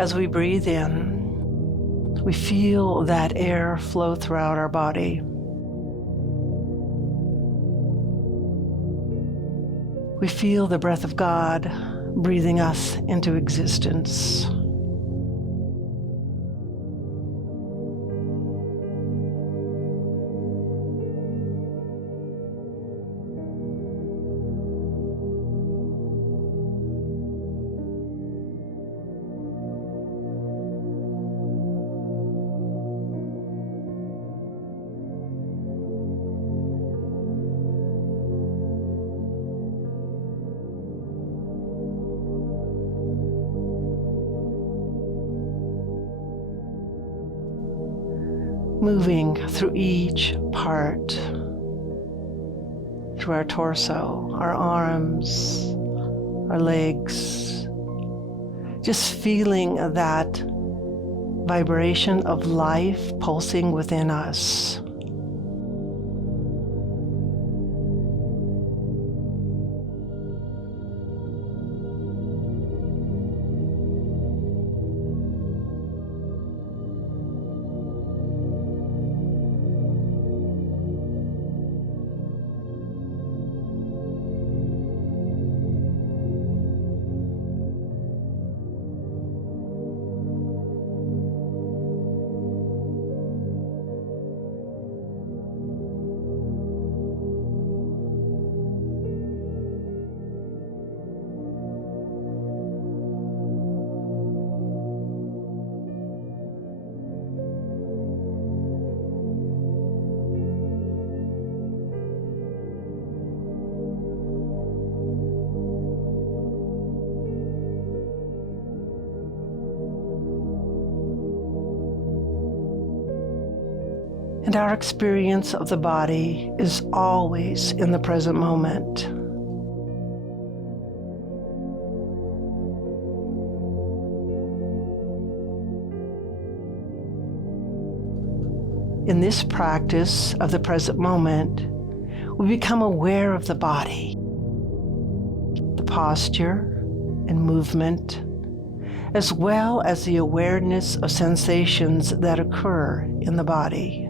As we breathe in, we feel that air flow throughout our body. We feel the breath of God breathing us into existence. Moving through each part, through our torso, our arms, our legs, just feeling that vibration of life pulsing within us. And our experience of the body is always in the present moment. In this practice of the present moment, we become aware of the body, the posture and movement, as well as the awareness of sensations that occur in the body.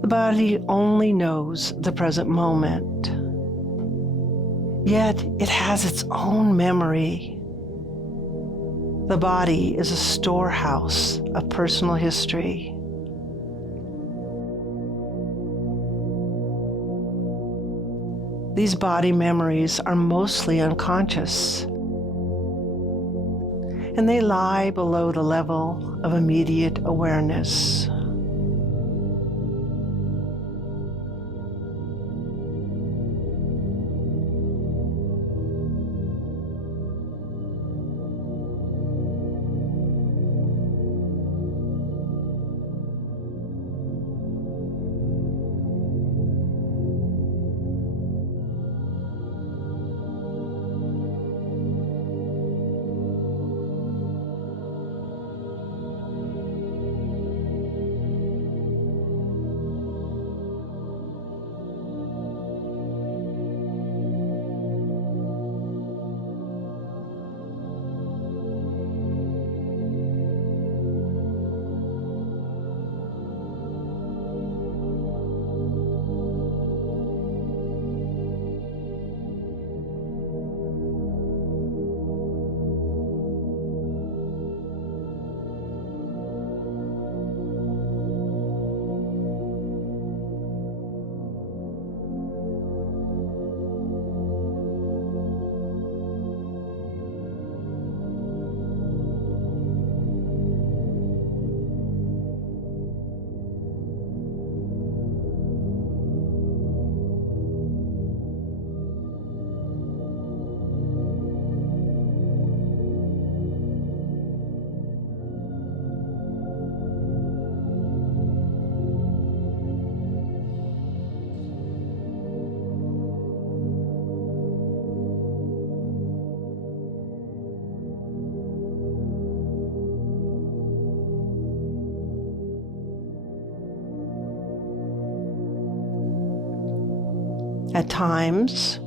The body only knows the present moment, yet it has its own memory. The body is a storehouse of personal history. These body memories are mostly unconscious, and they lie below the level of immediate awareness. At times,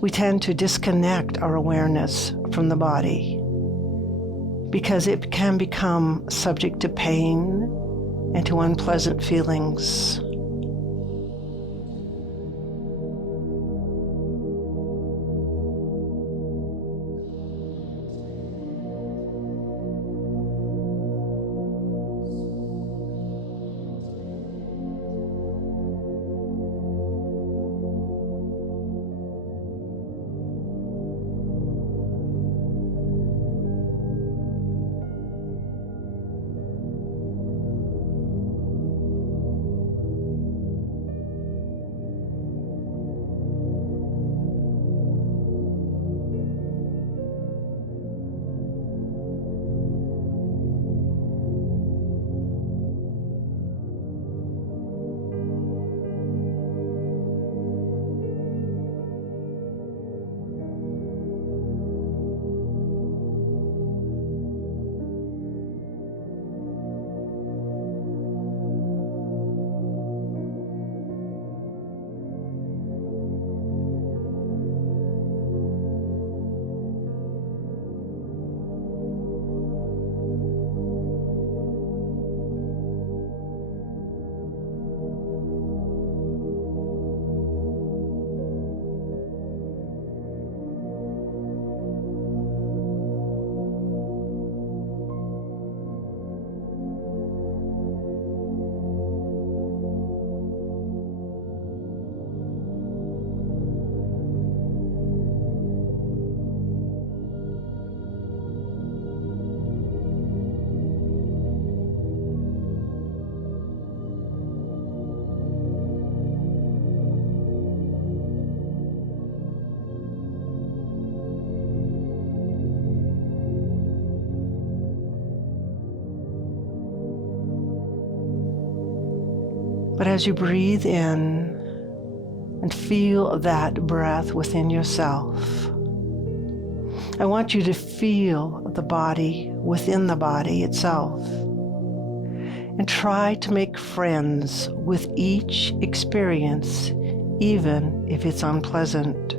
we tend to disconnect our awareness from the body because it can become subject to pain and to unpleasant feelings. But as you breathe in and feel that breath within yourself, I want you to feel the body within the body itself and try to make friends with each experience, even if it's unpleasant.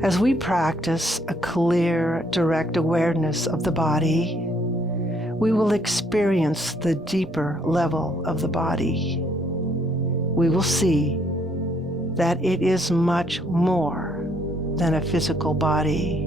As we practice a clear, direct awareness of the body, we will experience the deeper level of the body. We will see that it is much more than a physical body.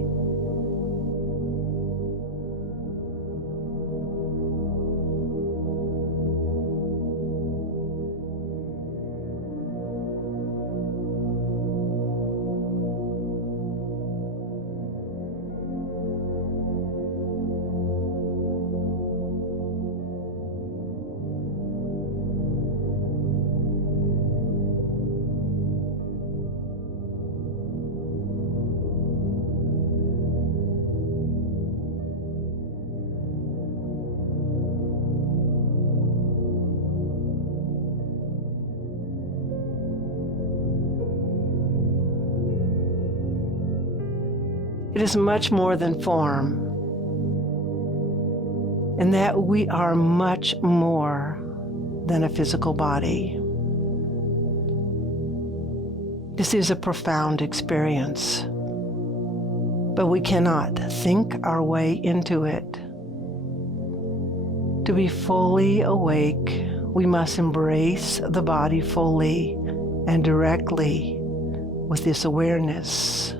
It is much more than form, and that we are much more than a physical body. This is a profound experience, but we cannot think our way into it. To be fully awake, we must embrace the body fully and directly with this awareness.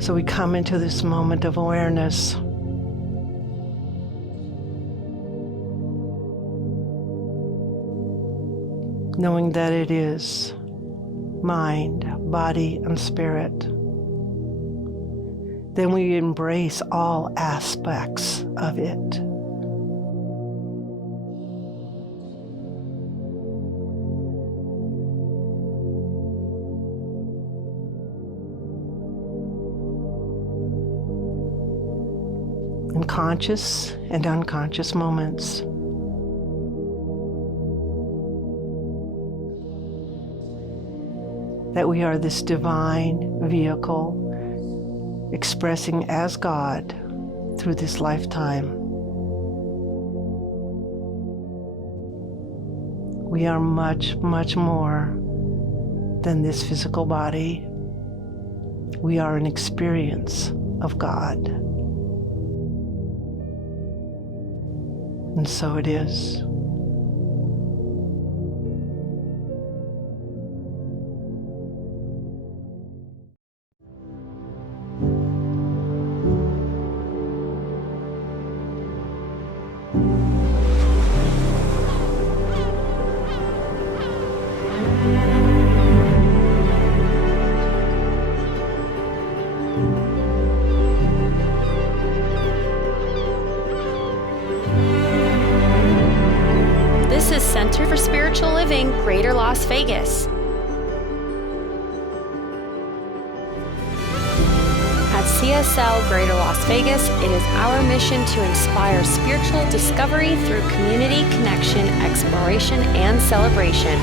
So we come into this moment of awareness. Knowing that it is mind, body, and spirit. Then we embrace all aspects of it. In conscious and unconscious moments. That we are this divine vehicle expressing as God through this lifetime. We are much, much more than this physical body. We are an experience of God. And so it is. This is Center for Spiritual Living, Greater Las Vegas. At CSL Greater Las Vegas, it is our mission to inspire spiritual discovery through community connection, exploration, and celebration.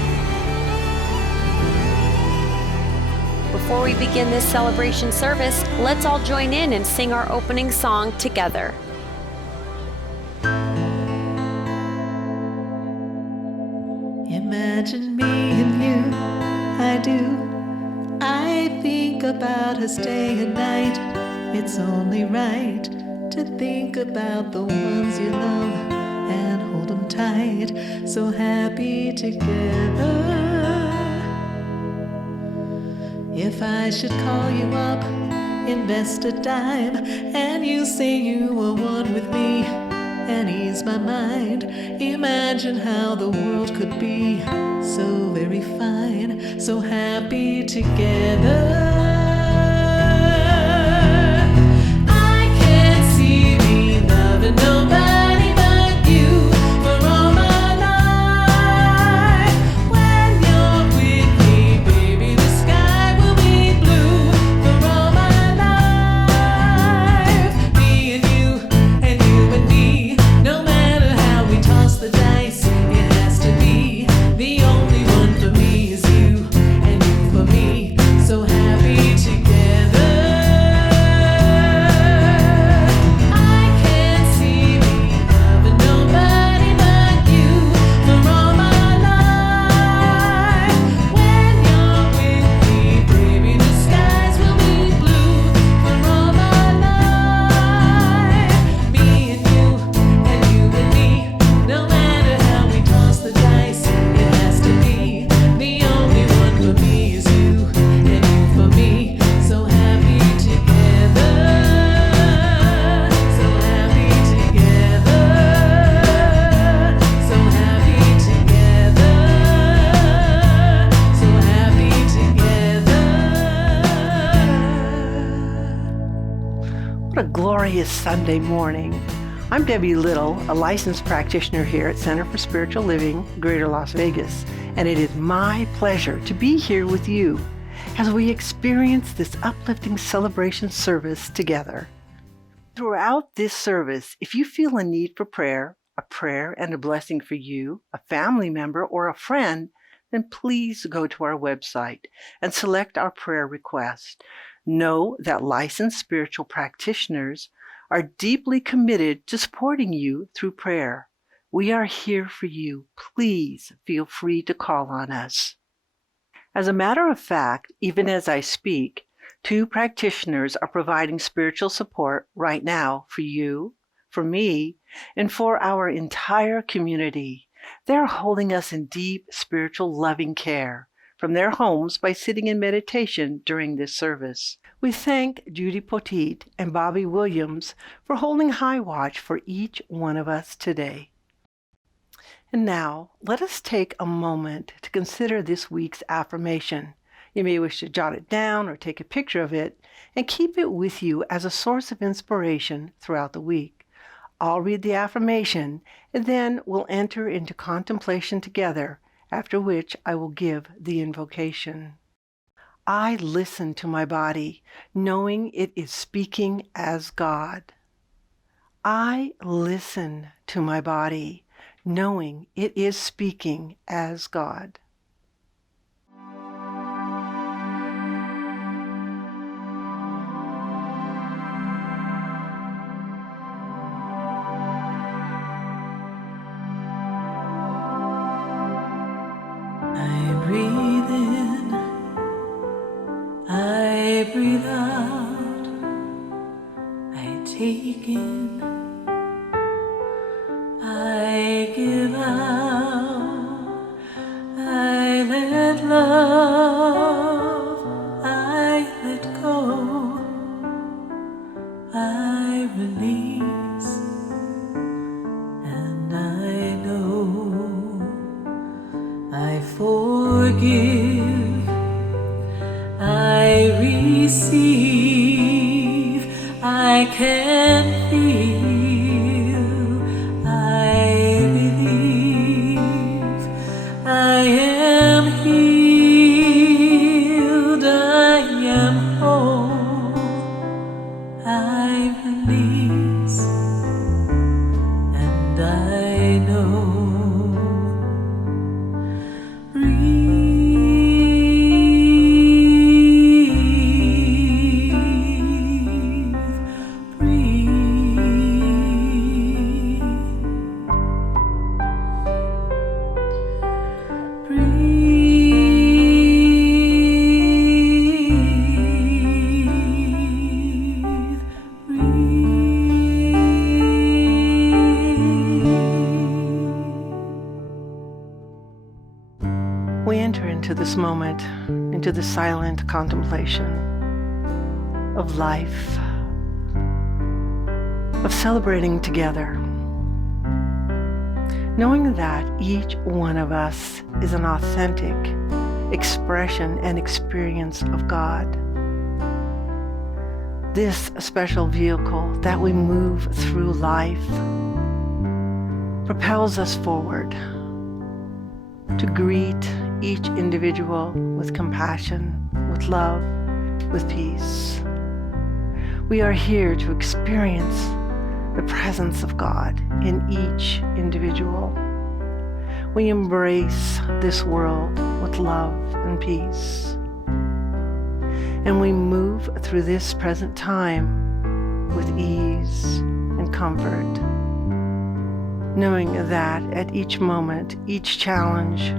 Before we begin this celebration service, let's all join in and sing our opening song together. Imagine me and you, I do. I think about us day and night. It's only right to think about the ones you love and hold them tight. So happy together. If I should call you up, invest a dime, and you say you are one with me, and ease my mind. Imagine how the world could be so very fine, so happy together. I can't see me loving nobody but you for all my life. When you're with me, baby, the sky will be blue for all my life. Me and you and me. No matter how we toss the dice, it has to be. The only one for me is you, and you for me. So happy glorious Sunday morning. I'm Debbie Little, a licensed practitioner here at Center for Spiritual Living, Greater Las Vegas, and it is my pleasure to be here with you as we experience this uplifting celebration service together. Throughout this service, if you feel a need for prayer, a prayer and a blessing for you, a family member, or a friend, then please go to our website and select our prayer request. Know that licensed spiritual practitioners are deeply committed to supporting you through prayer. We are here for you. Please feel free to call on us. As a matter of fact, even as I speak, 2 practitioners are providing spiritual support right now for you, for me, and for our entire community. They're holding us in deep spiritual loving care from their homes by sitting in meditation during this service. We thank Judy Poteet and Bobby Williams for holding high watch for each one of us today. And now, let us take a moment to consider this week's affirmation. You may wish to jot it down or take a picture of it and keep it with you as a source of inspiration throughout the week. I'll read the affirmation, and then we'll enter into contemplation together, after which I will give the invocation. I listen to my body, knowing it is speaking as God. I listen to my body, knowing it is speaking as God. I breathe in, I breathe out, I take in, I give out, I let love, I let go, I release, and I know. I forgive, I receive, I can feel, I believe, I am healed, I am whole, I release, and I know. We enter into this moment, into the silent contemplation of life, of celebrating together, knowing that each one of us is an authentic expression and experience of God. This special vehicle that we move through life propels us forward to greet each individual with compassion, with love, with peace. We are here to experience the presence of God in each individual. We embrace this world with love and peace. And we move through this present time with ease and comfort, knowing that at each moment, each challenge,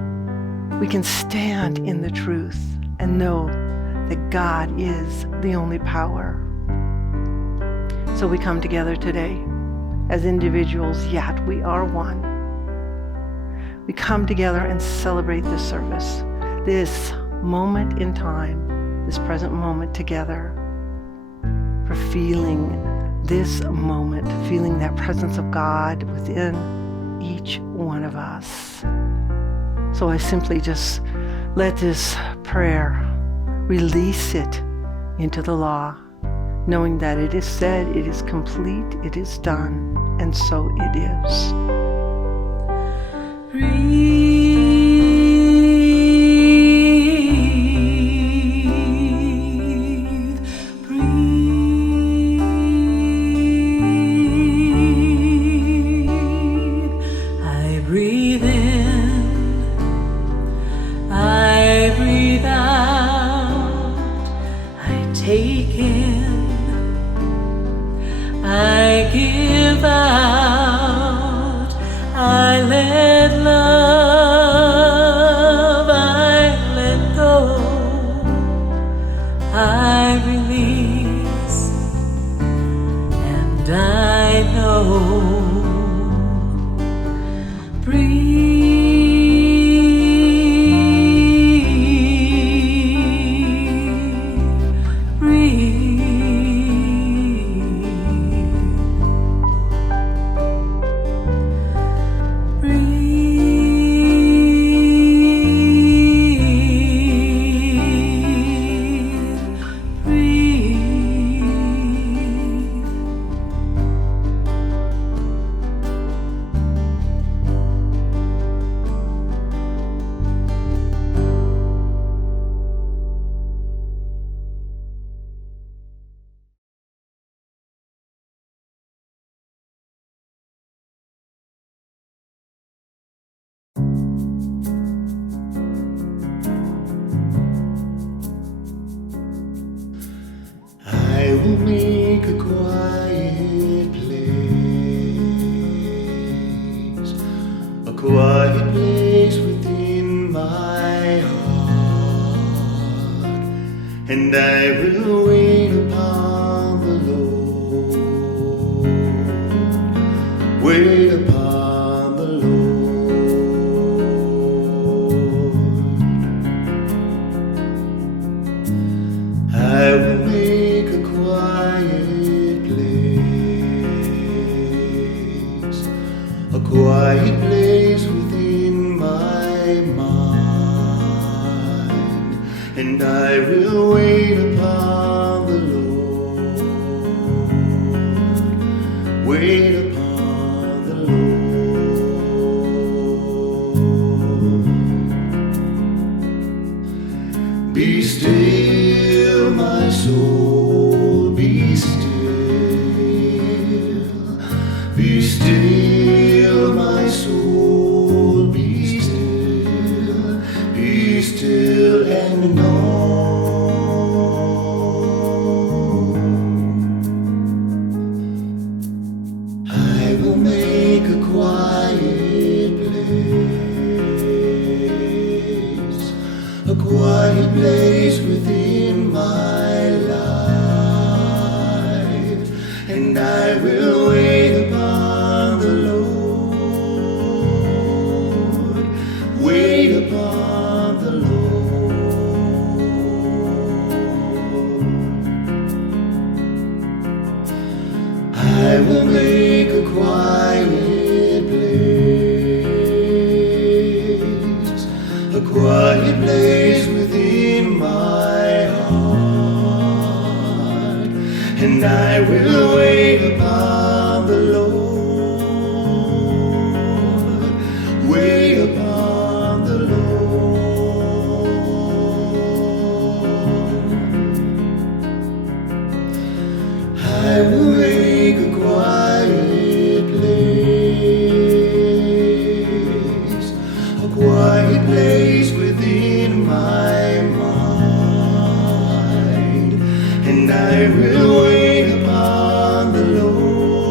we can stand in the truth and know that God is the only power. So we come together today as individuals, yet we are one. We come together and celebrate this service, this moment in time, this present moment together, for feeling this moment, feeling that presence of God within each one of us. So I simply just let this prayer, release it into the law, knowing that it is said, it is complete, it is done, and so it is. Breathe, breathe. I breathe in, I breathe out, I take in, I give out, I let love, I let go, I release, and I know. I will make a quiet place within my heart, and I will wait upon the Lord, wait upon the Lord. I will make a quiet place within my mind, and I will wait upon the Lord, wait upon the Lord. Be still, my soul, be still, be still, my soul, be still and know. I will make a quiet place within my life, and I will wait upon the Lord, wait upon the Lord. I will make a quiet place within my heart, and I will wait upon the Lord, wait upon the Lord. I will make a quiet place within my mind, and I will wait upon the Lord,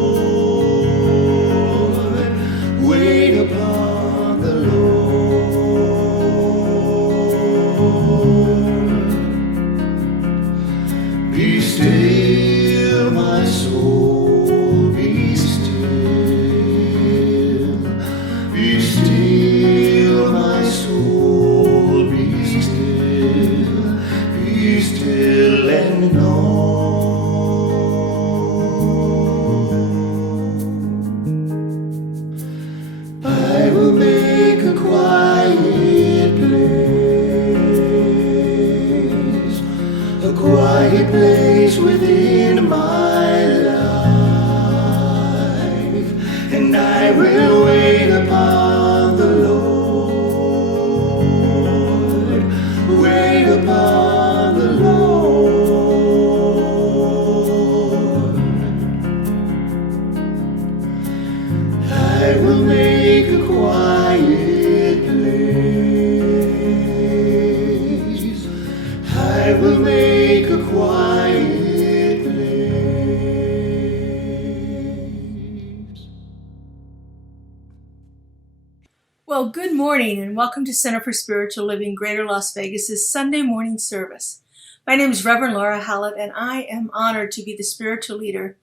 morning and welcome to Center for Spiritual Living Greater Las Vegas' Sunday morning service. My name is Reverend Laura Hallett and I am honored to be the spiritual leader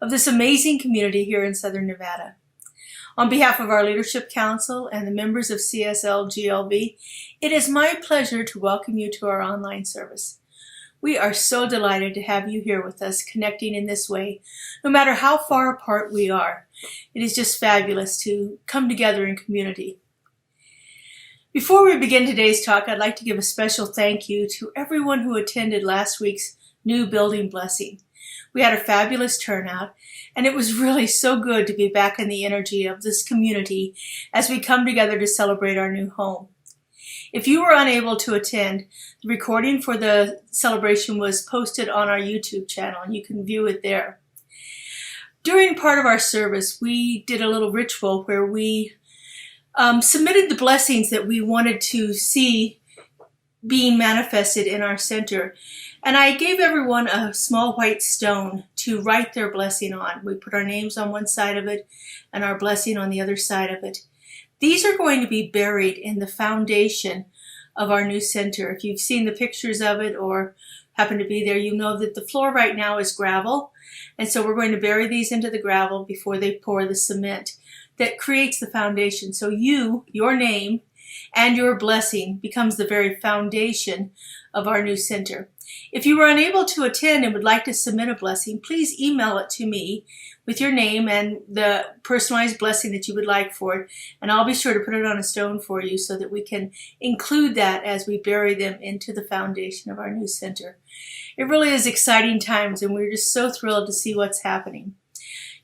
of this amazing community here in Southern Nevada. On behalf of our Leadership Council and the members of CSLGLV, it is my pleasure to welcome you to our online service. We are so delighted to have you here with us, connecting in this way, no matter how far apart we are. It is just fabulous to come together in community. Before we begin today's talk, I'd like to give a special thank you to everyone who attended last week's new building blessing. We had a fabulous turnout, and it was really so good to be back in the energy of this community as we come together to celebrate our new home. If you were unable to attend, the recording for the celebration was posted on our YouTube channel, and you can view it there. During part of our service, we did a little ritual where we submitted the blessings that we wanted to see being manifested in our center. And I gave everyone a small white stone to write their blessing on. We put our names on one side of it and our blessing on the other side of it. These are going to be buried in the foundation of our new center. If you've seen the pictures of it or happen to be there, you know that the floor right now is gravel. And so we're going to bury these into the gravel before they pour the cement that creates the foundation. So your name, and your blessing becomes the very foundation of our new center. If you were unable to attend and would like to submit a blessing, please email it to me with your name and the personalized blessing that you would like for it, and I'll be sure to put it on a stone for you so that we can include that as we bury them into the foundation of our new center. It really is exciting times, and we're just so thrilled to see what's happening.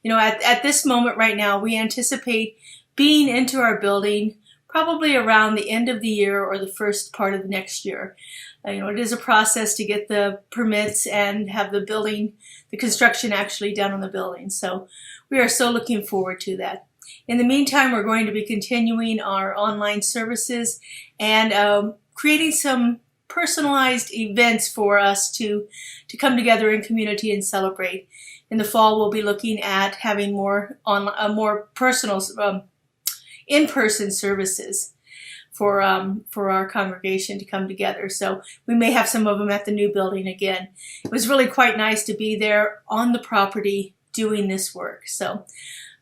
You know, at this moment right now, we anticipate being into our building probably around the end of the year or the first part of next year. It is a process to get the permits and have the construction actually done on the building. So we are so looking forward to that. In the meantime, we're going to be continuing our online services and creating some personalized events for us to come together in community and celebrate. In the fall, we'll be looking at having more personal in-person services for our congregation to come together. So we may have some of them at the new building again. It was really quite nice to be there on the property doing this work. So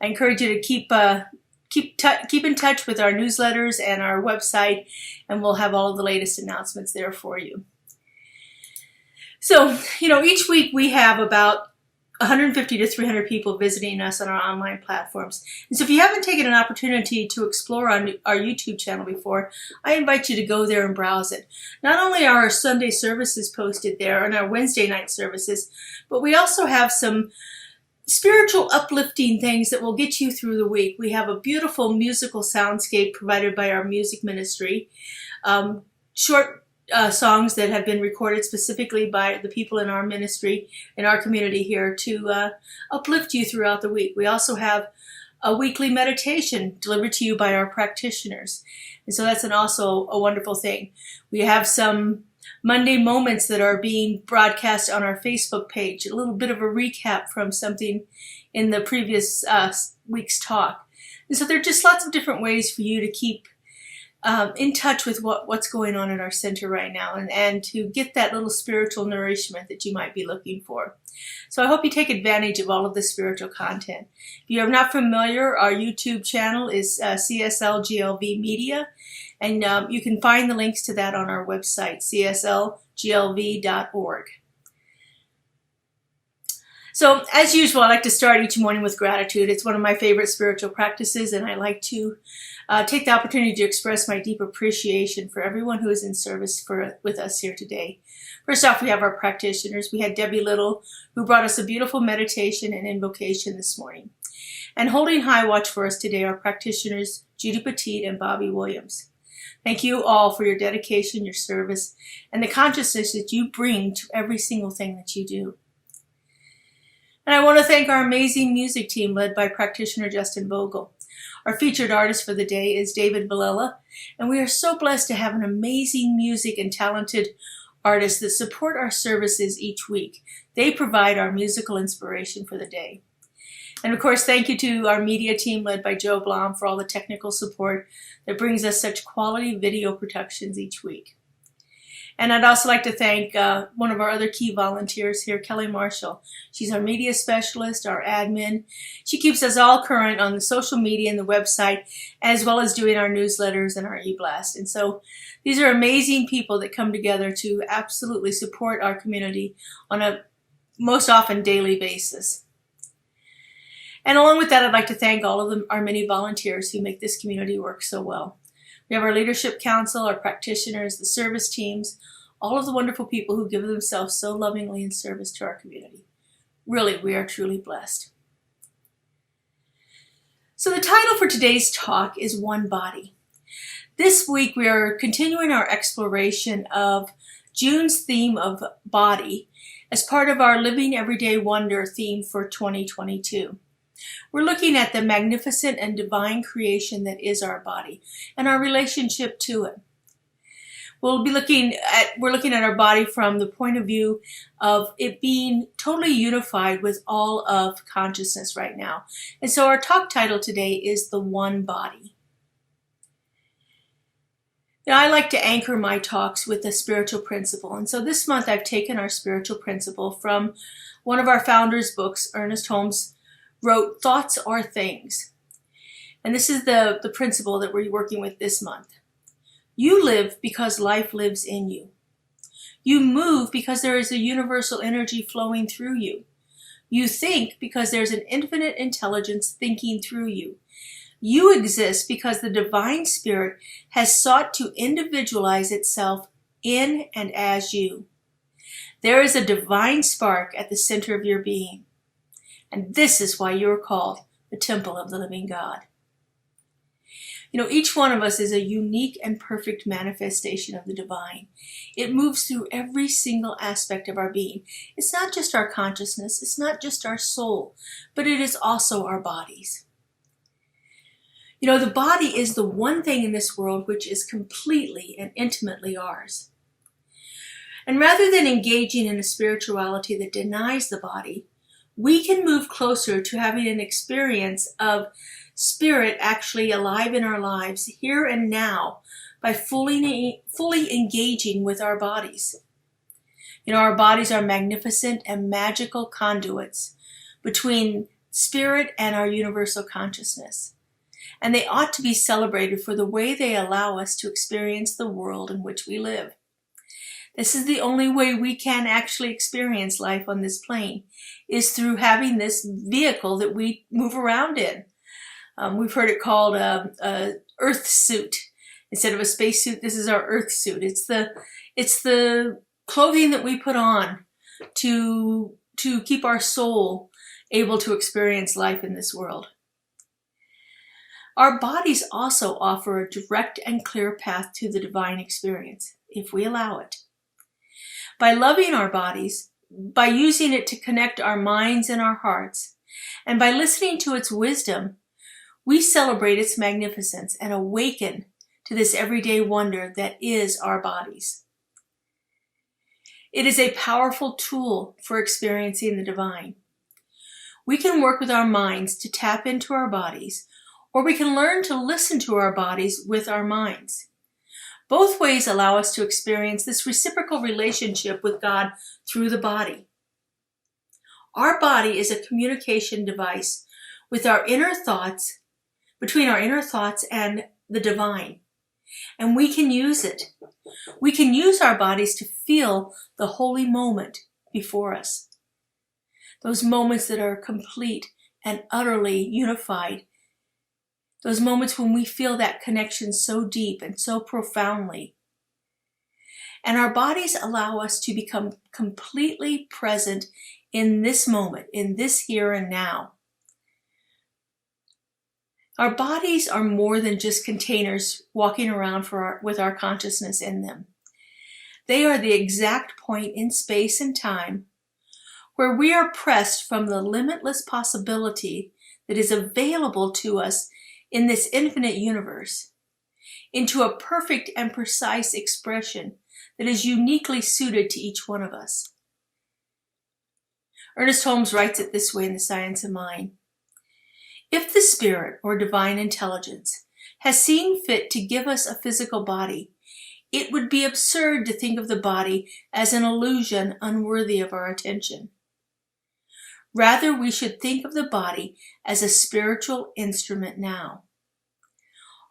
I encourage you to keep in touch with our newsletters and our website, and we'll have all of the latest announcements there for you. So, each week we have about 150 to 300 people visiting us on our online platforms. And so if you haven't taken an opportunity to explore our YouTube channel before, I invite you to go there and browse it. Not only are our Sunday services posted there and our Wednesday night services, but we also have some spiritual uplifting things that will get you through the week. We have a beautiful musical soundscape provided by our music ministry, short songs that have been recorded specifically by the people in our ministry, in our community here, to uplift you throughout the week. We also have a weekly meditation delivered to you by our practitioners. And so that's also a wonderful thing. We have some Monday moments that are being broadcast on our Facebook page, a little bit of a recap from something in the previous week's talk. And so there are just lots of different ways for you to keep in touch with what's going on in our center right now and to get that little spiritual nourishment that you might be looking for. So I hope you take advantage of all of this spiritual content. If you are not familiar, our YouTube channel is CSLGLV Media, and you can find the links to that on our website, cslglv.org. So as usual, I like to start each morning with gratitude. It's one of my favorite spiritual practices, and I like to take the opportunity to express my deep appreciation for everyone who is in service with us here today. First off, we have our practitioners. We had Debbie Little, who brought us a beautiful meditation and invocation this morning. And holding high watch for us today are practitioners Judy Petit and Bobby Williams. Thank you all for your dedication, your service, and the consciousness that you bring to every single thing that you do. And I want to thank our amazing music team led by practitioner Justin Vogel. Our featured artist for the day is David Villela, and we are so blessed to have an amazing music and talented artists that support our services each week. They provide our musical inspiration for the day. And of course, thank you to our media team led by Joe Blom for all the technical support that brings us such quality video productions each week. And I'd also like to thank one of our other key volunteers here, Kelly Marshall. She's our media specialist, our admin. She keeps us all current on the social media and the website, as well as doing our newsletters and our e-blast. And so these are amazing people that come together to absolutely support our community on a most often daily basis. And along with that, I'd like to thank all of our many volunteers who make this community work so well. We have our leadership council, our practitioners, the service teams, all of the wonderful people who give themselves so lovingly in service to our community. Really, we are truly blessed. So the title for today's talk is One Body. This week, we are continuing our exploration of June's theme of body as part of our Living Everyday Wonder theme for 2022. We're looking at the magnificent and divine creation that is our body and our relationship to it. We're looking at our body from the point of view of it being totally unified with all of consciousness right now. And so our talk title today is The One Body. Now, I like to anchor my talks with a spiritual principle. And so this month I've taken our spiritual principle from one of our founders' books. Ernest Holmes wrote, Thoughts Are Things. And this is the principle that we're working with this month. You live because life lives in you. You move because there is a universal energy flowing through you. You think because there's an infinite intelligence thinking through you. You exist because the divine spirit has sought to individualize itself in and as you. There is a divine spark at the center of your being. And this is why you are called the temple of the living God. You know, each one of us is a unique and perfect manifestation of the divine. It moves through every single aspect of our being. It's not just our consciousness, it's not just our soul, but it is also our bodies. You know, the body is the one thing in this world which is completely and intimately ours. And rather than engaging in a spirituality that denies the body, we can move closer to having an experience of spirit actually alive in our lives here and now by fully engaging with our bodies. You know, our bodies are magnificent and magical conduits between spirit and our universal consciousness. And they ought to be celebrated for the way they allow us to experience the world in which we live. This is the only way we can actually experience life on this plane, is through having this vehicle that we move around in. We've heard it called a earth suit. Instead of a space suit, this is our earth suit. It's the clothing that we put on to keep our soul able to experience life in this world. Our bodies also offer a direct and clear path to the divine experience, if we allow it. By loving our bodies, by using it to connect our minds and our hearts, and by listening to its wisdom, we celebrate its magnificence and awaken to this everyday wonder that is our bodies. It is a powerful tool for experiencing the divine. We can work with our minds to tap into our bodies, or we can learn to listen to our bodies with our minds. Both ways allow us to experience this reciprocal relationship with God through the body. Our body is a communication device with our inner thoughts, between our inner thoughts and the divine. And we can use it. We can use our bodies to feel the holy moment before us. Those moments that are complete and utterly unified. Those moments when we feel that connection so deep and so profoundly. And our bodies allow us to become completely present in this moment, in this here and now. Our bodies are more than just containers walking around with our consciousness in them. They are the exact point in space and time where we are pressed from the limitless possibility that is available to us in this infinite universe into a perfect and precise expression that is uniquely suited to each one of us. Ernest Holmes writes it this way in The Science of Mind. If the Spirit or divine intelligence has seen fit to give us a physical body, it would be absurd to think of the body as an illusion unworthy of our attention. Rather, we should think of the body as a spiritual instrument now.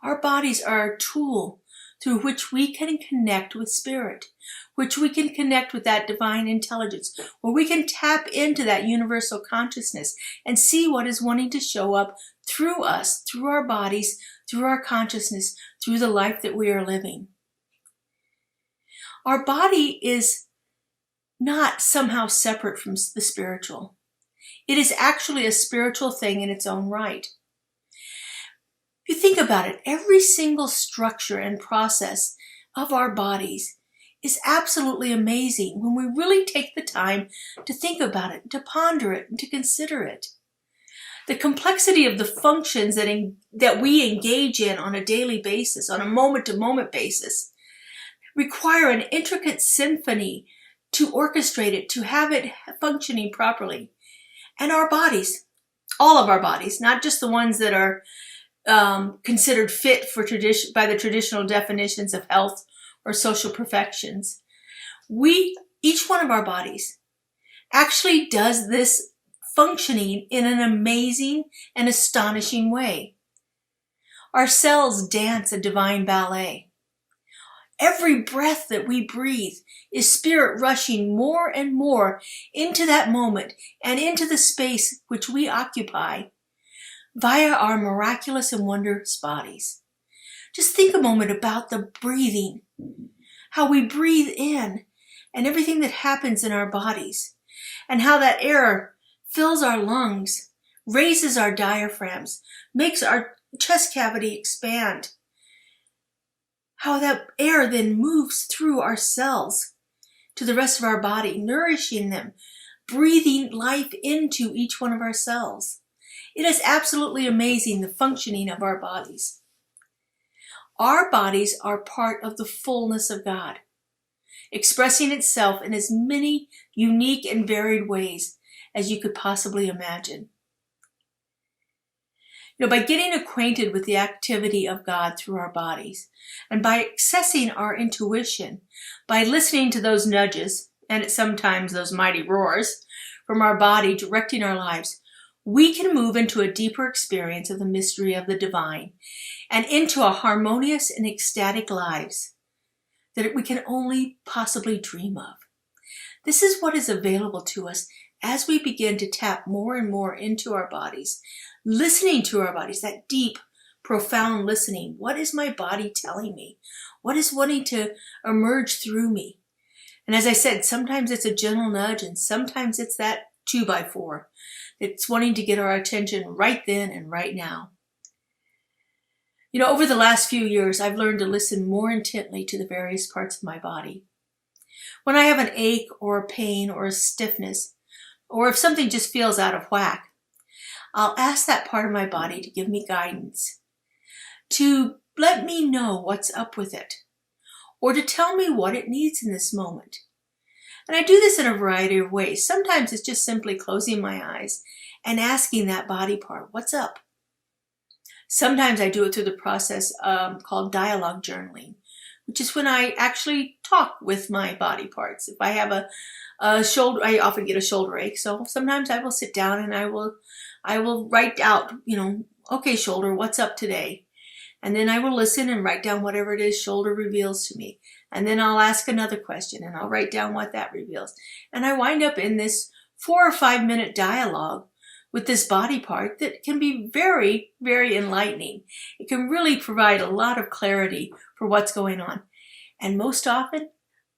Our bodies are a tool through which we can connect with Spirit, which we can connect with that divine intelligence, where we can tap into that universal consciousness and see what is wanting to show up through us, through our bodies, through our consciousness, through the life that we are living. Our body is not somehow separate from the spiritual. It is actually a spiritual thing in its own right. If you think about it, every single structure and process of our bodies is absolutely amazing when we really take the time to think about it, to ponder it, and to consider it. The complexity of the functions that we engage in on a daily basis, on a moment-to-moment basis, require an intricate symphony to orchestrate it, to have it functioning properly. And our bodies, all of our bodies, not just the ones that are considered fit for by the traditional definitions of health or social perfections. Each one of our bodies actually does this functioning in an amazing and astonishing way. Our cells dance a divine ballet. Every breath that we breathe is Spirit rushing more and more into that moment and into the space which we occupy via our miraculous and wondrous bodies. Just think a moment about the breathing, how we breathe in and everything that happens in our bodies, and how that air fills our lungs, raises our diaphragms, makes our chest cavity expand. How that air then moves through our cells to the rest of our body, nourishing them, breathing life into each one of our cells. It is absolutely amazing, the functioning of our bodies. Our bodies are part of the fullness of God, expressing itself in as many unique and varied ways as you could possibly imagine. By getting acquainted with the activity of God through our bodies, and by accessing our intuition, by listening to those nudges, and sometimes those mighty roars from our body directing our lives, we can move into a deeper experience of the mystery of the divine and into a harmonious and ecstatic lives that we can only possibly dream of. This is what is available to us as we begin to tap more and more into our bodies, listening to our bodies, that deep, profound listening. What is my body telling me? What is wanting to emerge through me? And as I said, sometimes it's a gentle nudge, and sometimes it's that 2x4 that's wanting to get our attention right then and right now. Over the last few years, I've learned to listen more intently to the various parts of my body. When I have an ache or a pain or a stiffness, or if something just feels out of whack, I'll ask that part of my body to give me guidance, to let me know what's up with it, or to tell me what it needs in this moment. And I do this in a variety of ways. Sometimes it's just simply closing my eyes and asking that body part, what's up? Sometimes I do it through the process called dialogue journaling, which is when I actually talk with my body parts. If I have a shoulder, I often get a shoulder ache, so sometimes I will sit down and I will write out, okay, shoulder, what's up today? And then I will listen and write down whatever it is shoulder reveals to me. And then I'll ask another question and I'll write down what that reveals. And I wind up in this 4 or 5 minute dialogue with this body part that can be very, very enlightening. It can really provide a lot of clarity for what's going on. And most often,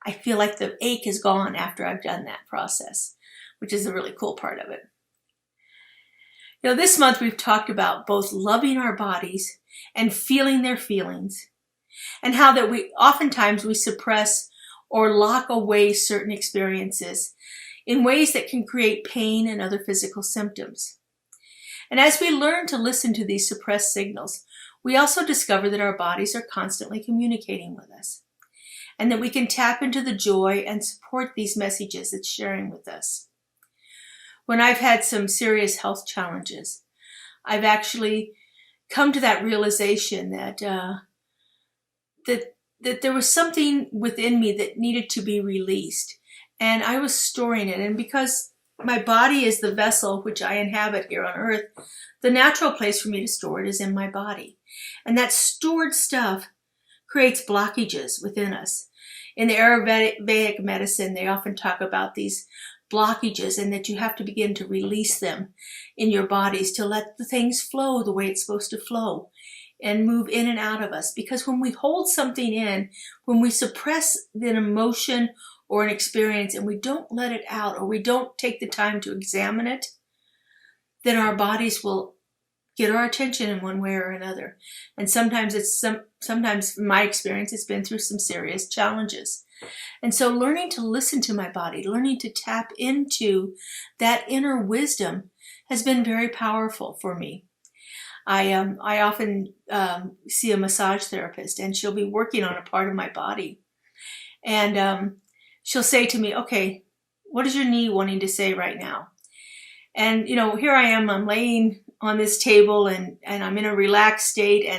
I feel like the ache is gone after I've done that process, which is the really cool part of it. This month we've talked about both loving our bodies and feeling their feelings, and how that oftentimes we suppress or lock away certain experiences in ways that can create pain and other physical symptoms. And as we learn to listen to these suppressed signals, we also discover that our bodies are constantly communicating with us, and that we can tap into the joy and support these messages it's sharing with us. When I've had some serious health challenges, I've actually come to that realization that that there was something within me that needed to be released, and I was storing it. And because my body is the vessel which I inhabit here on earth, the natural place for me to store it is in my body. And that stored stuff creates blockages within us. In the Ayurvedic medicine, they often talk about these blockages and that you have to begin to release them in your bodies to let the things flow the way it's supposed to flow and move in and out of us. Because when we hold something in, when we suppress an emotion or an experience and we don't let it out, or we don't take the time to examine it, then our bodies will get our attention in one way or another. And sometimes sometimes in my experience, it's been through some serious challenges. And so learning to listen to my body, learning to tap into that inner wisdom has been very powerful for me. I often see a massage therapist, and she'll be working on a part of my body. And she'll say to me, okay, what is your knee wanting to say right now? And, here I am, I'm laying on this table and I'm in a relaxed state,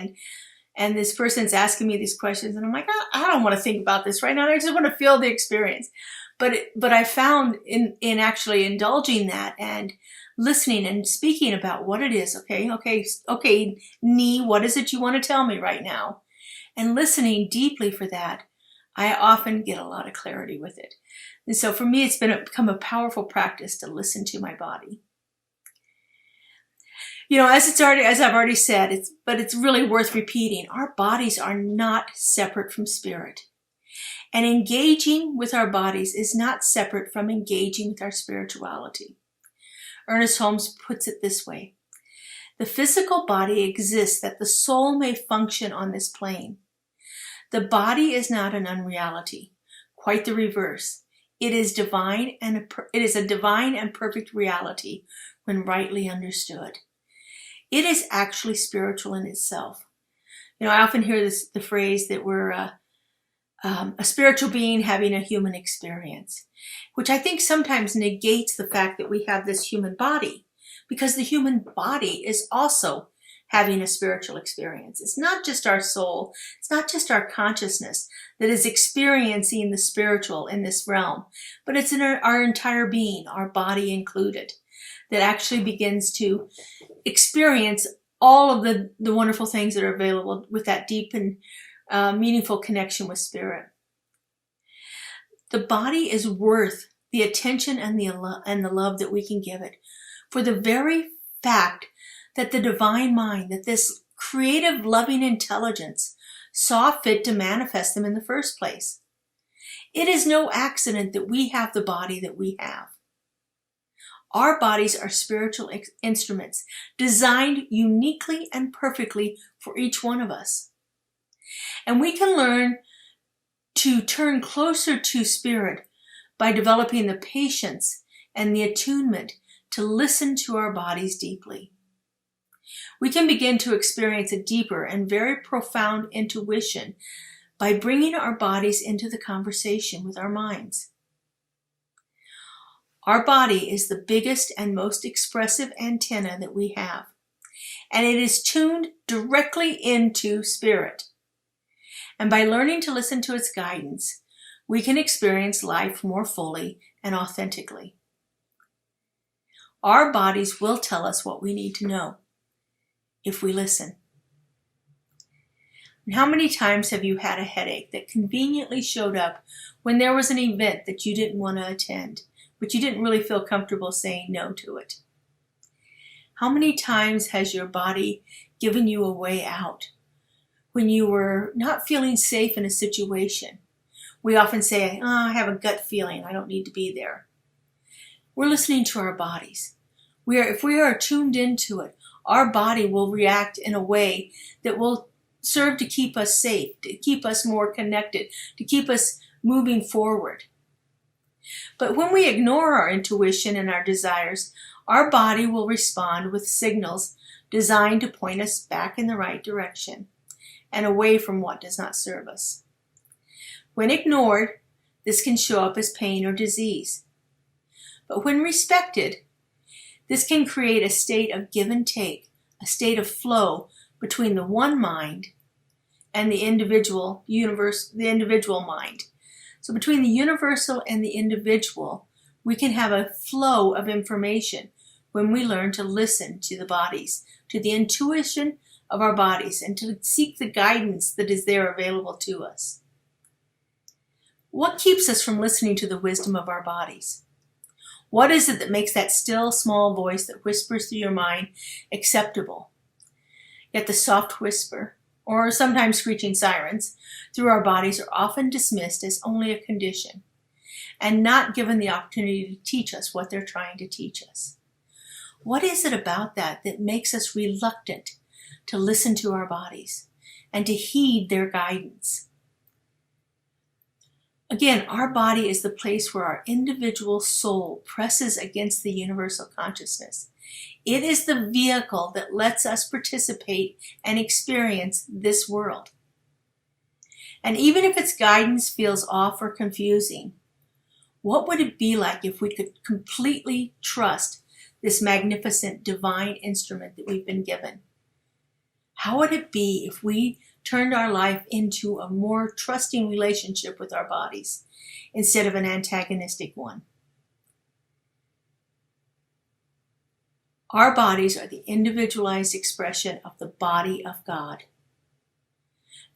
and this person's asking me these questions, and I'm like, I don't want to think about this right now. I just want to feel the experience. But I found in actually indulging that and listening and speaking about what it is. Okay, knee, what is it you want to tell me right now? And listening deeply for that, I often get a lot of clarity with it. And so for me, it's become a powerful practice to listen to my body. As I've already said, but it's really worth repeating. Our bodies are not separate from spirit. And engaging with our bodies is not separate from engaging with our spirituality. Ernest Holmes puts it this way: the physical body exists that the soul may function on this plane. The body is not an unreality, quite the reverse. It is a divine and perfect reality when rightly understood. It is actually spiritual in itself. I often hear the phrase that we're a spiritual being having a human experience, which I think sometimes negates the fact that we have this human body, because the human body is also having a spiritual experience. It's not just our soul, it's not just our consciousness that is experiencing the spiritual in this realm, but it's in our entire being, our body included, that actually begins to experience all of the wonderful things that are available with that deep and meaningful connection with spirit. The body is worth the attention and the love that we can give it, for the very fact that the divine mind, that this creative, loving intelligence saw fit to manifest them in the first place. It is no accident that we have the body that we have. Our bodies are spiritual instruments designed uniquely and perfectly for each one of us. And we can learn to turn closer to spirit by developing the patience and the attunement to listen to our bodies deeply. We can begin to experience a deeper and very profound intuition by bringing our bodies into the conversation with our minds. Our body is the biggest and most expressive antenna that we have, and it is tuned directly into spirit. And by learning to listen to its guidance, we can experience life more fully and authentically. Our bodies will tell us what we need to know if we listen. And how many times have you had a headache that conveniently showed up when there was an event that you didn't want to attend, but you didn't really feel comfortable saying no to it? How many times has your body given you a way out when you were not feeling safe in a situation? We often say, I have a gut feeling, I don't need to be there. We're listening to our bodies. If we are tuned into it, our body will react in a way that will serve to keep us safe, to keep us more connected, to keep us moving forward. But when we ignore our intuition and our desires, our body will respond with signals designed to point us back in the right direction and away from what does not serve us. When ignored, this can show up as pain or disease. But when respected, this can create a state of give and take, a state of flow between the one mind and the individual mind. So between the universal and the individual, we can have a flow of information when we learn to listen to the bodies, to the intuition of our bodies, and to seek the guidance that is there available to us. What keeps us from listening to the wisdom of our bodies? What is it that makes that still small voice that whispers through your mind acceptable? Yet the soft whisper, or sometimes screeching sirens, through our bodies are often dismissed as only a condition and not given the opportunity to teach us what they're trying to teach us. What is it about that makes us reluctant to listen to our bodies and to heed their guidance? Again, our body is the place where our individual soul presses against the universal consciousness. It is the vehicle that lets us participate and experience this world. And even if its guidance feels off or confusing, what would it be like if we could completely trust this magnificent divine instrument that we've been given? How would it be if we turned our life into a more trusting relationship with our bodies instead of an antagonistic one? Our bodies are the individualized expression of the body of God.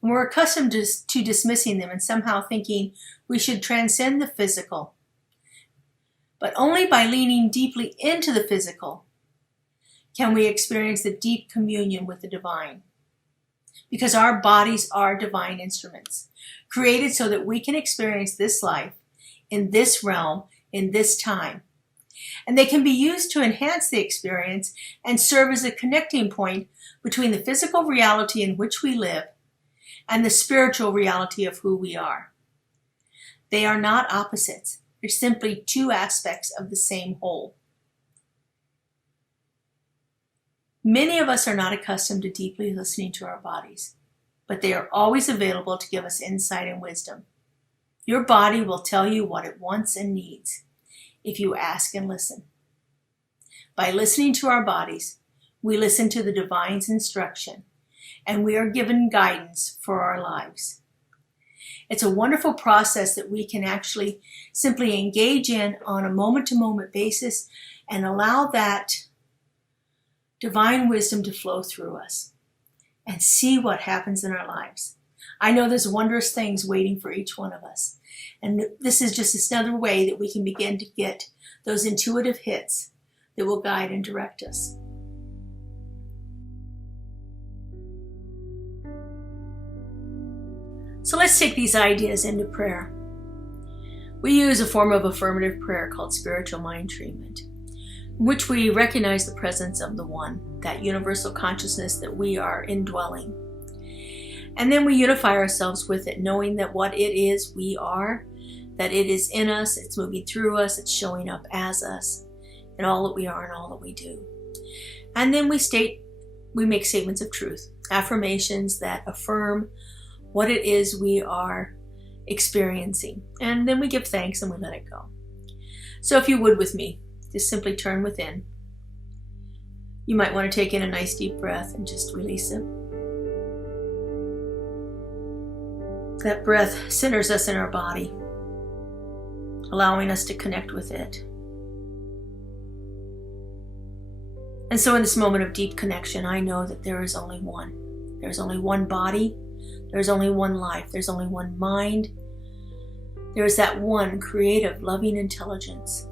And we're accustomed to dismissing them and somehow thinking we should transcend the physical. But only by leaning deeply into the physical can we experience the deep communion with the divine. Because our bodies are divine instruments, created so that we can experience this life in this realm, in this time. And they can be used to enhance the experience and serve as a connecting point between the physical reality in which we live and the spiritual reality of who we are. They are not opposites. They're simply two aspects of the same whole. Many of us are not accustomed to deeply listening to our bodies, but they are always available to give us insight and wisdom. Your body will tell you what it wants and needs if you ask and listen. By listening to our bodies, we listen to the divine's instruction, and we are given guidance for our lives. It's a wonderful process that we can actually simply engage in on a moment-to-moment basis and allow that divine wisdom to flow through us and see what happens in our lives. I know there's wondrous things waiting for each one of us. And this is just another way that we can begin to get those intuitive hits that will guide and direct us. So let's take these ideas into prayer. We use a form of affirmative prayer called spiritual mind treatment, in which we recognize the presence of the One, that universal consciousness that we are indwelling. And then we unify ourselves with it, knowing that what it is, we are, that it is in us, it's moving through us, it's showing up as us, in all that we are and all that we do. And then we make statements of truth, affirmations that affirm what it is we are experiencing. And then we give thanks and we let it go. So if you would with me, just simply turn within. You might want to take in a nice deep breath and just release it. That breath centers us in our body, allowing us to connect with it. And so in this moment of deep connection, I know that there is only one. There's only one body. There's only one life. There's only one mind. There's that one creative, loving intelligence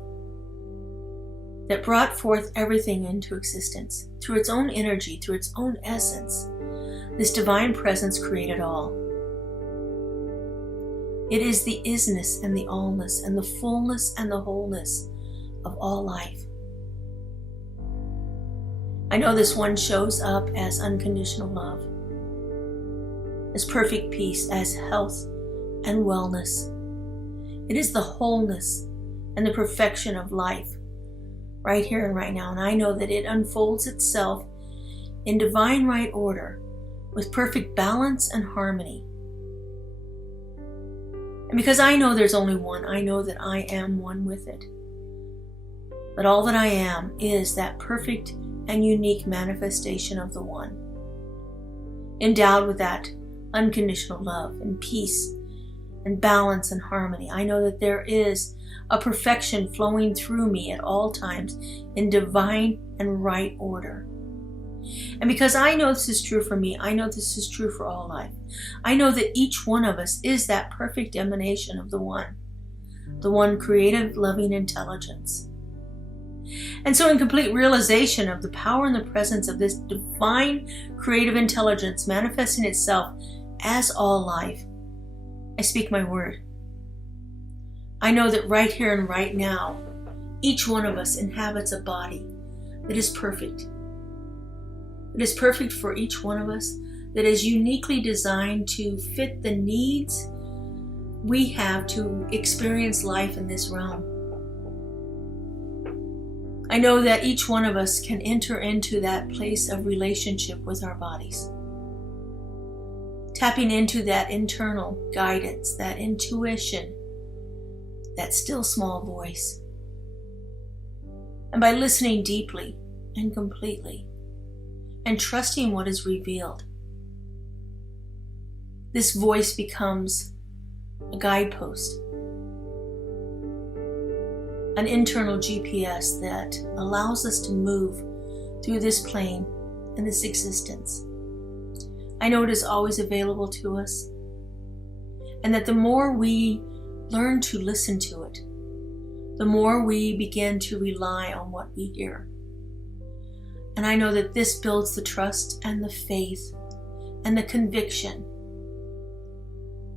that brought forth everything into existence through its own energy, through its own essence. This divine presence created all. It is the isness and the allness and the fullness and the wholeness of all life. I know this one shows up as unconditional love, as perfect peace, as health and wellness. It is the wholeness and the perfection of life right here and right now. And I know that it unfolds itself in divine right order with perfect balance and harmony. And because I know there's only one, I know that I am one with it. But all that I am is that perfect and unique manifestation of the One, endowed with that unconditional love and peace and balance and harmony. I know that there is a perfection flowing through me at all times in divine and right order. And because I know this is true for me, I know this is true for all life. I know that each one of us is that perfect emanation of the one creative, loving intelligence. And so in complete realization of the power and the presence of this divine creative intelligence manifesting itself as all life, I speak my word. I know that right here and right now, each one of us inhabits a body that is perfect. It is perfect for each one of us, that is uniquely designed to fit the needs we have to experience life in this realm. I know that each one of us can enter into that place of relationship with our bodies, tapping into that internal guidance, that intuition, that still small voice. And by listening deeply and completely and trusting what is revealed, this voice becomes a guidepost, an internal GPS that allows us to move through this plane and this existence. I know it is always available to us, and that the more we learn to listen to it, the more we begin to rely on what we hear. And I know that this builds the trust and the faith and the conviction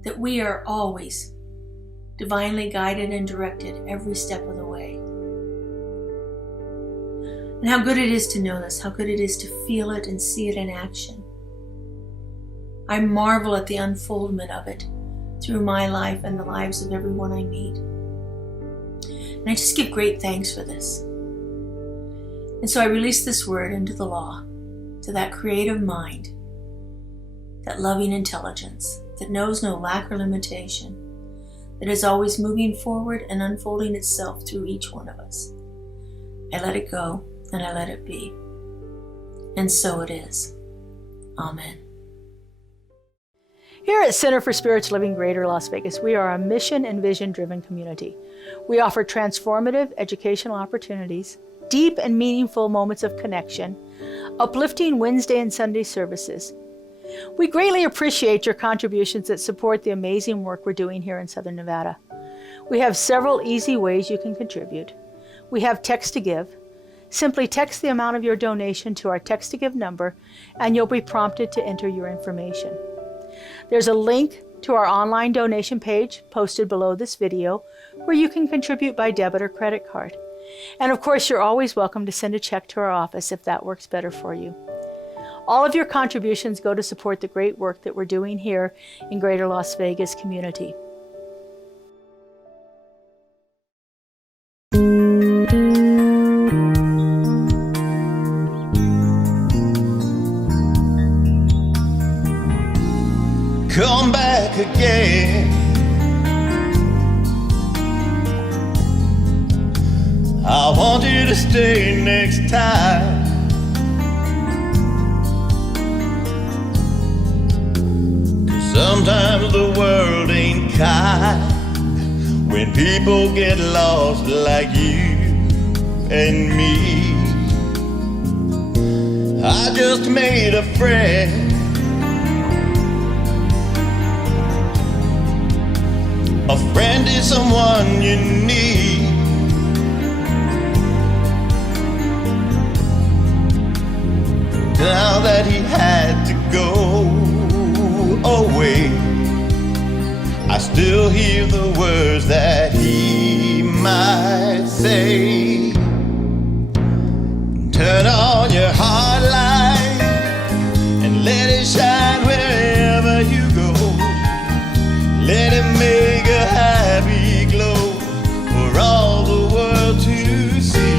that we are always divinely guided and directed every step of the way. And how good it is to know this, how good it is to feel it and see it in action. I marvel at the unfoldment of it through my life and the lives of everyone I meet. And I just give great thanks for this. And so I release this word into the law, to that creative mind, that loving intelligence that knows no lack or limitation, that is always moving forward and unfolding itself through each one of us. I let it go and I let it be. And so it is. Amen. Here at Center for Spiritual Living Greater Las Vegas, we are a mission and vision-driven community. We offer transformative educational opportunities, deep and meaningful moments of connection, uplifting Wednesday and Sunday services. We greatly appreciate your contributions that support the amazing work we're doing here in Southern Nevada. We have several easy ways you can contribute. We have text to give. Simply text the amount of your donation to our text to give number, and you'll be prompted to enter your information. There's a link to our online donation page posted below this video where you can contribute by debit or credit card. And of course, you're always welcome to send a check to our office if that works better for you. All of your contributions go to support the great work that we're doing here in Greater Las Vegas community. Come back again. I want you to stay next time. Sometimes the world ain't kind when people get lost like you and me. I just made a friend, a friend is someone you need. Now that he had to go away, I still hear the words that he might say. Turn on your heart light and let it shine wherever you go. Let it make a happy glow for all the world to see.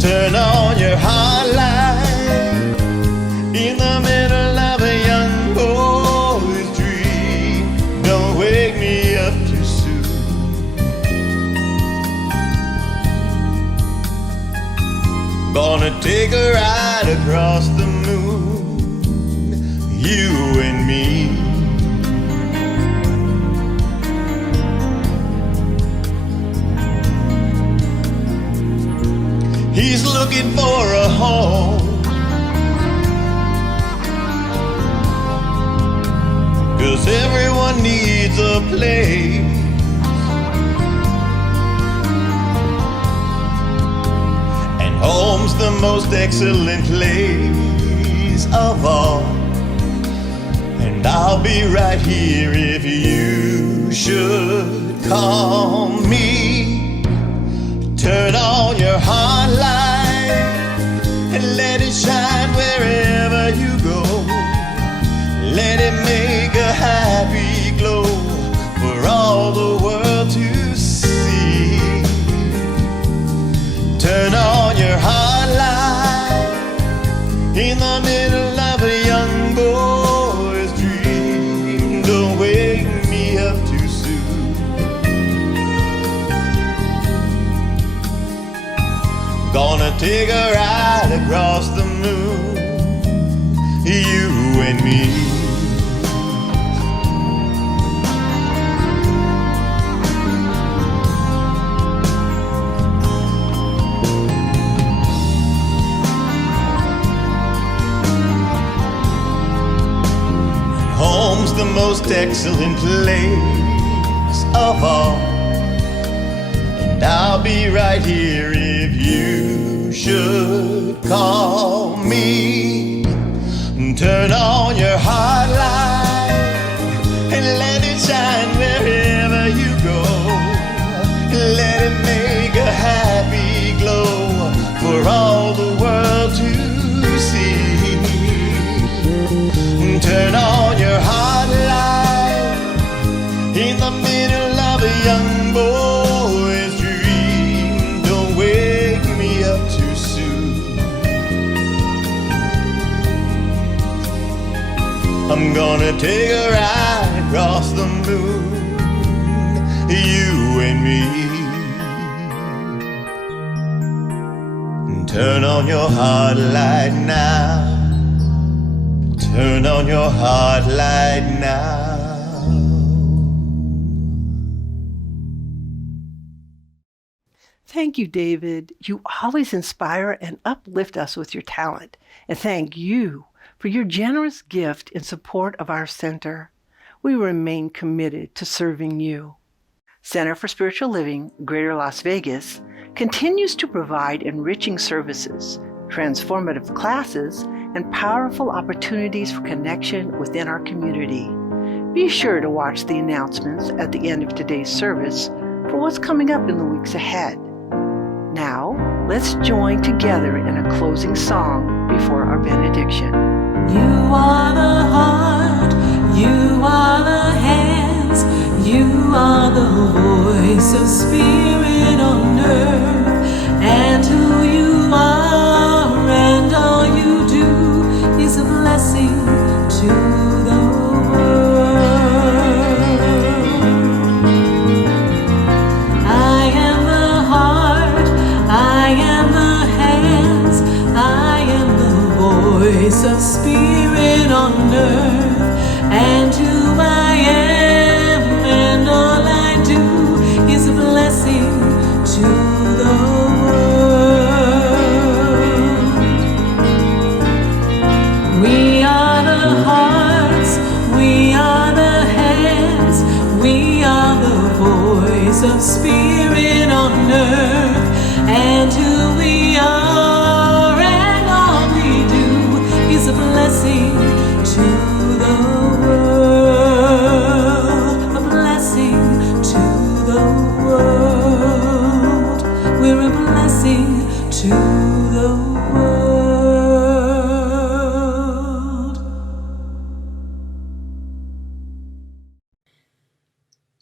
Turn on your heart light in the middle of a young boy's dream. Don't Gonna take a ride across the moon, you and me. He's looking for a home, 'cause everyone needs a place. And home's the most excellent place of all. And I'll be right here if you should call me. Turn on your heart light and let it shine wherever you go. Let it make a happy glow for all the world to see. Turn on your heart light in the middle of a young boy's dream. Don't wake me up too soon. Gonna take a ride across the moon, you and me. Home's the most excellent place of all. And I'll be right here if you should call me. Turn on your heart light and let it shine wherever you go. Let it make a happy glow for all the world to see. Turn on your heart light in the middle of a young boy's dream. Don't wake me up too soon. I'm gonna take a ride across the moon, you and me. Turn on your heart light now. Turn on your heart light now. Thank you, David. You always inspire and uplift us with your talent. And thank you for your generous gift in support of our center. We remain committed to serving you. Center for Spiritual Living, Greater Las Vegas, continues to provide enriching services, transformative classes, and powerful opportunities for connection within our community. Be sure to watch the announcements at the end of today's service for what's coming up in the weeks ahead. Now, let's join together in a closing song before our benediction. You are the heart, you are the hands, you are the voice of spirit on earth, and who you are and all you do is a blessing to the world. I am the heart, I am the hands, I am the voice of spirit on earth, and who I am and all I do is a blessing to the world. We are the hearts, we are the hands, we are the voice of spirit on earth, and who we are and all we do is a blessing to the world, a blessing to the world. We're a blessing to the world.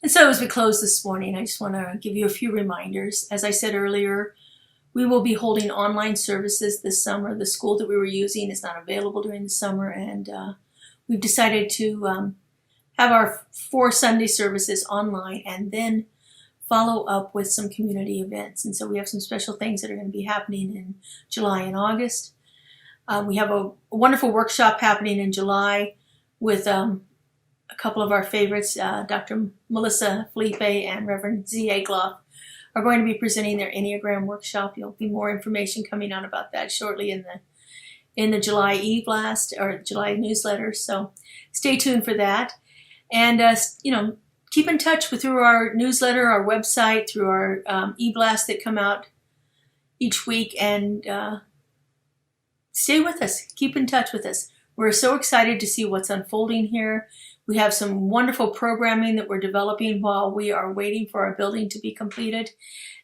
And so as we close this morning, I just want to give you a few reminders. As I said earlier, we will be holding online services this summer. The school that we were using is not available during the summer, and we've decided to have our 4 Sunday services online, and then follow up with some community events. And so we have some special things that are going to be happening in July and August. We have a wonderful workshop happening in July with a couple of our favorites, Dr. Melissa Felipe and Reverend Z.A. Gloff are going to be presenting their Enneagram workshop. There'll be more information coming out about that shortly in the July e-blast or July newsletter. So stay tuned for that. And, keep in touch through our newsletter, our website, through our e-blasts that come out each week. And stay with us. Keep in touch with us. We're so excited to see what's unfolding here. We have some wonderful programming that we're developing while we are waiting for our building to be completed.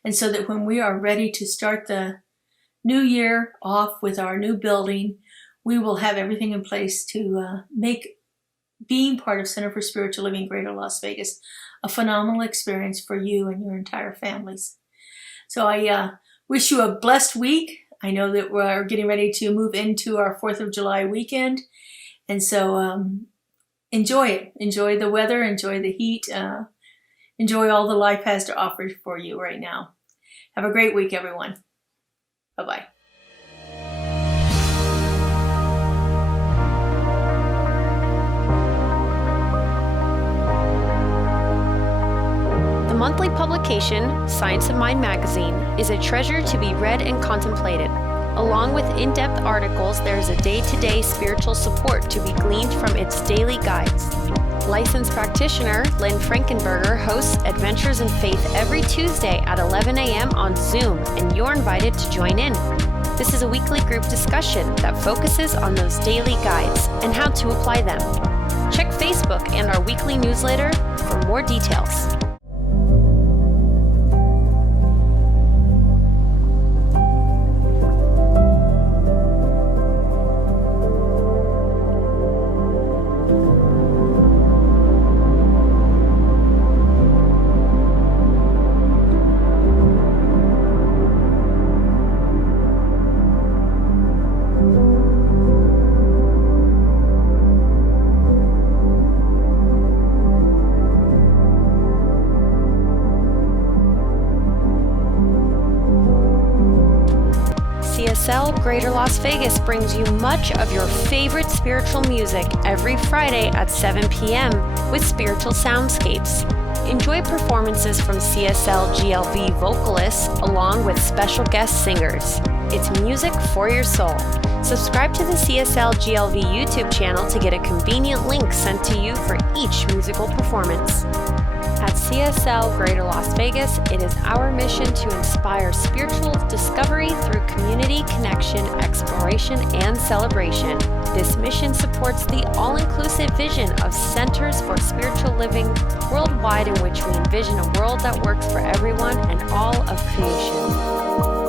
And so that when we are ready to start the new year off with our new building, we will have everything in place to make being part of Center for Spiritual Living Greater Las Vegas a phenomenal experience for you and your entire families. So I wish you a blessed week. I know that we're getting ready to move into our 4th of July weekend. And so enjoy it. Enjoy the weather. Enjoy the heat. Enjoy all the life has to offer for you right now. Have a great week, everyone. Bye-bye. The monthly publication, Science of Mind magazine, is a treasure to be read and contemplated. Along with in-depth articles, there is a day-to-day spiritual support to be gleaned from its daily guides. Licensed practitioner Lynn Frankenberger hosts Adventures in Faith every Tuesday at 11 a.m. on Zoom, and you're invited to join in. This is a weekly group discussion that focuses on those daily guides and how to apply them. Check Facebook and our weekly newsletter for more details. CSL Greater Las Vegas brings you much of your favorite spiritual music every Friday at 7 p.m. with spiritual soundscapes. Enjoy performances from CSLGLV vocalists along with special guest singers. It's music for your soul. Subscribe to the CSLGLV YouTube channel to get a convenient link sent to you for each musical performance. At CSL Greater Las Vegas, it is our mission to inspire spiritual discovery through community connection, exploration, and celebration. This mission supports the all-inclusive vision of Centers for Spiritual Living worldwide, in which we envision a world that works for everyone and all of creation.